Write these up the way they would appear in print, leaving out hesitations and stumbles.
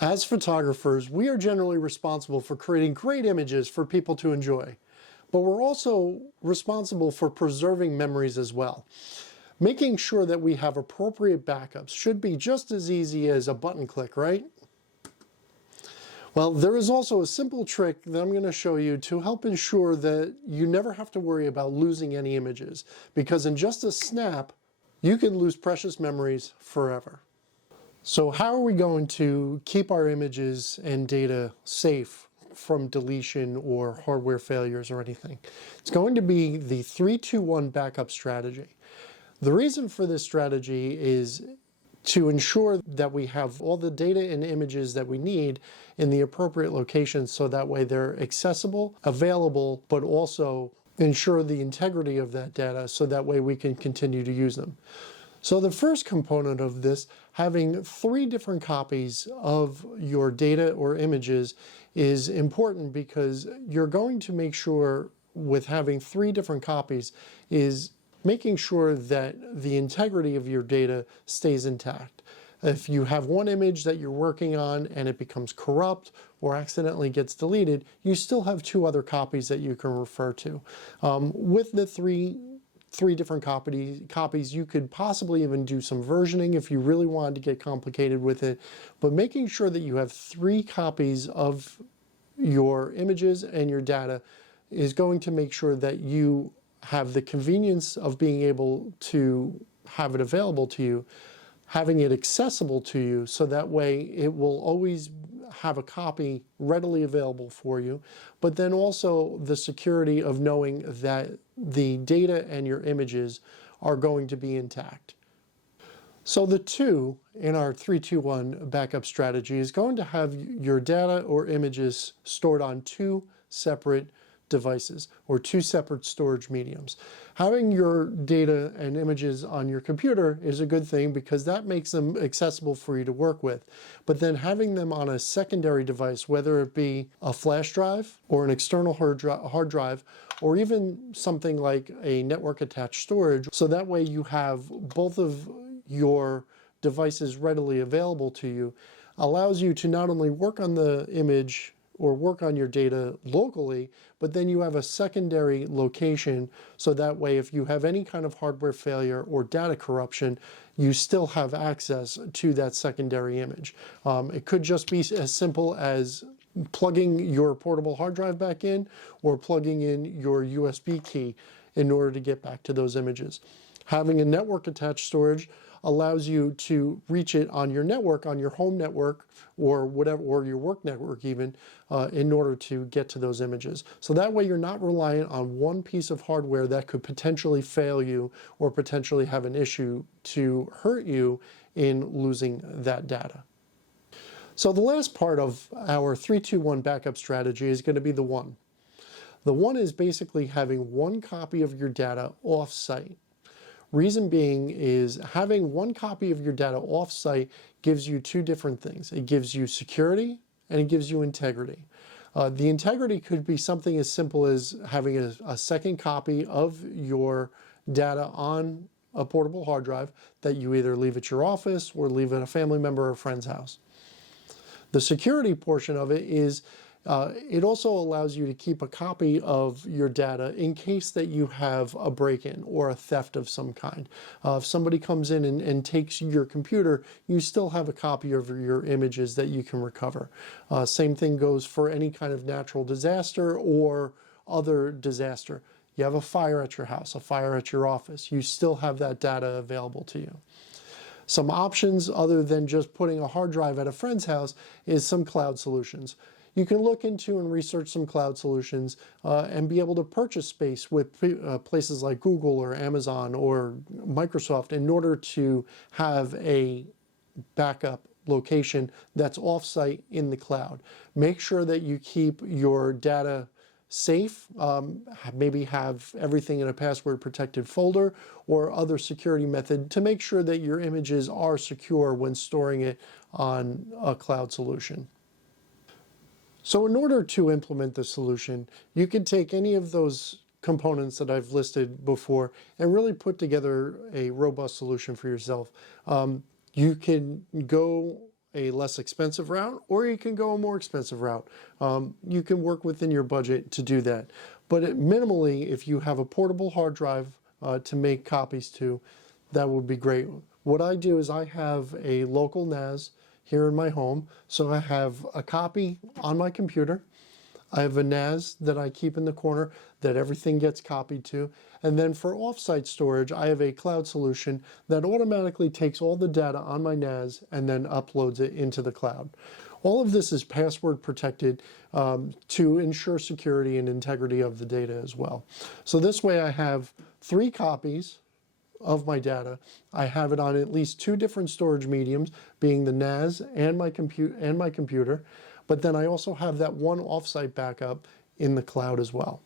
As photographers, we are generally responsible for creating great images for people to enjoy, but we're also responsible for preserving memories as well. Making sure that we have appropriate backups should be just as easy as a button click, right? Well, there is also a simple trick that I'm going to show you to help ensure that you never have to worry about losing any images, because in just a snap, you can lose precious memories forever. So how are we going to keep our images and data safe from deletion or hardware failures or anything? It's going to be the 3-2-1 backup strategy. The reason for this strategy is to ensure that we have all the data and images that we need in the appropriate locations, so that way they're accessible, available, but also ensure the integrity of that data so that way we can continue to use them. So the first component of this, having 3 different copies of your data or images, is important, because you're going to make sure with having 3 different copies is making sure that the integrity of your data stays intact. If you have one image that you're working on and it becomes corrupt or accidentally gets deleted, you still have 2 other copies that you can refer to. With the three different copies, you could possibly even do some versioning if you really wanted to get complicated with it. But making sure that you have 3 copies of your images and your data is going to make sure that you have the convenience of being able to have it available to you, having it accessible to you, so that way it will always have a copy readily available for you, but then also the security of knowing that the data and your images are going to be intact. So the 2 in our 3-2-1 backup strategy is going to have your data or images stored on 2 separate devices or 2 separate storage mediums. Having your data and images on your computer is a good thing, because that makes them accessible for you to work with. But then having them on a secondary device, whether it be a flash drive or an external hard drive, or even something like a network attached storage, so that way you have both of your devices readily available to you, allows you to not only work on the image or work on your data locally, but then you have a secondary location, so that way if you have any kind of hardware failure or data corruption, you still have access to that secondary image. It could just be as simple as plugging your portable hard drive back in, or plugging in your USB key in order to get back to those images. Having a network attached storage allows you to reach it on your network, on your home network, or whatever, or your work network even, in order to get to those images. So that way you're not reliant on one piece of hardware that could potentially fail you or potentially have an issue to hurt you in losing that data. So the last part of our 3-2-1 backup strategy is going to be the 1. The 1 is basically having 1 copy of your data off-site. Reason being is having 1 copy of your data off-site gives you 2 different things. It gives you security and it gives you integrity. The integrity could be something as simple as having a second copy of your data on a portable hard drive that you either leave at your office or leave at a family member or friend's house. The security portion of it is it also allows you to keep a copy of your data in case that you have a break-in or a theft of some kind. If somebody comes in and takes your computer, you still have a copy of your images that you can recover. Same thing goes for any kind of natural disaster or other disaster. You have a fire at your house, a fire at your office, you still have that data available to you. Some options other than just putting a hard drive at a friend's house is some cloud solutions. You can look into and research some cloud solutions and be able to purchase space with places like Google or Amazon or Microsoft in order to have a backup location that's off-site in the cloud. Make sure that you keep your data safe, maybe have everything in a password protected folder or other security method to make sure that your images are secure when storing it on a cloud solution. So in order to implement the solution, you can take any of those components that I've listed before and really put together a robust solution for yourself. You can go a less expensive route, or you can go a more expensive route. You can work within your budget to do that. But minimally, if you have a portable hard drive to make copies to, that would be great. What I do is I have a local NAS here in my home, so I have a copy on my computer. I have a NAS that I keep in the corner that everything gets copied to. And then for offsite storage, I have a cloud solution that automatically takes all the data on my NAS and then uploads it into the cloud. All of this is password protected to ensure security and integrity of the data as well. So this way I have 3 copies of my data. I have it on at least 2 different storage mediums, being the NAS and my computer. But then I also have that one offsite backup in the cloud as well.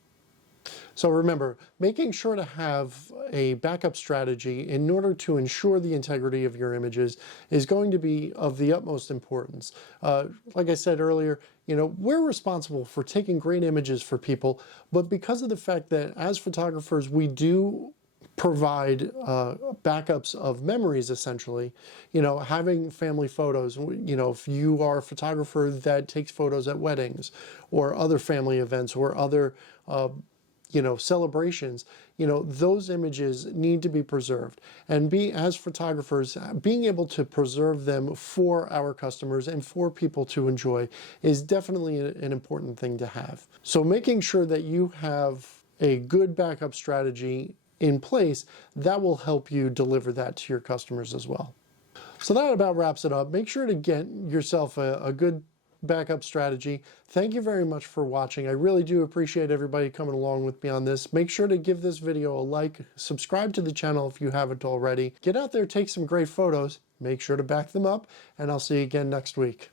So remember, making sure to have a backup strategy in order to ensure the integrity of your images is going to be of the utmost importance. Like I said earlier, we're responsible for taking great images for people, but because of the fact that as photographers, we do provide backups of memories, essentially, having family photos, if you are a photographer that takes photos at weddings or other family events or other celebrations, those images need to be preserved. And as photographers, being able to preserve them for our customers and for people to enjoy is definitely an important thing to have. So making sure that you have a good backup strategy in place, that will help you deliver that to your customers as well. So that about wraps it up. Make sure to get yourself a good backup strategy. Thank you very much for watching. I really do appreciate everybody coming along with me on this. Make sure to give this video a like, subscribe to the channel if you haven't already. Get out there, take some great photos, make sure to back them up, and I'll see you again next week.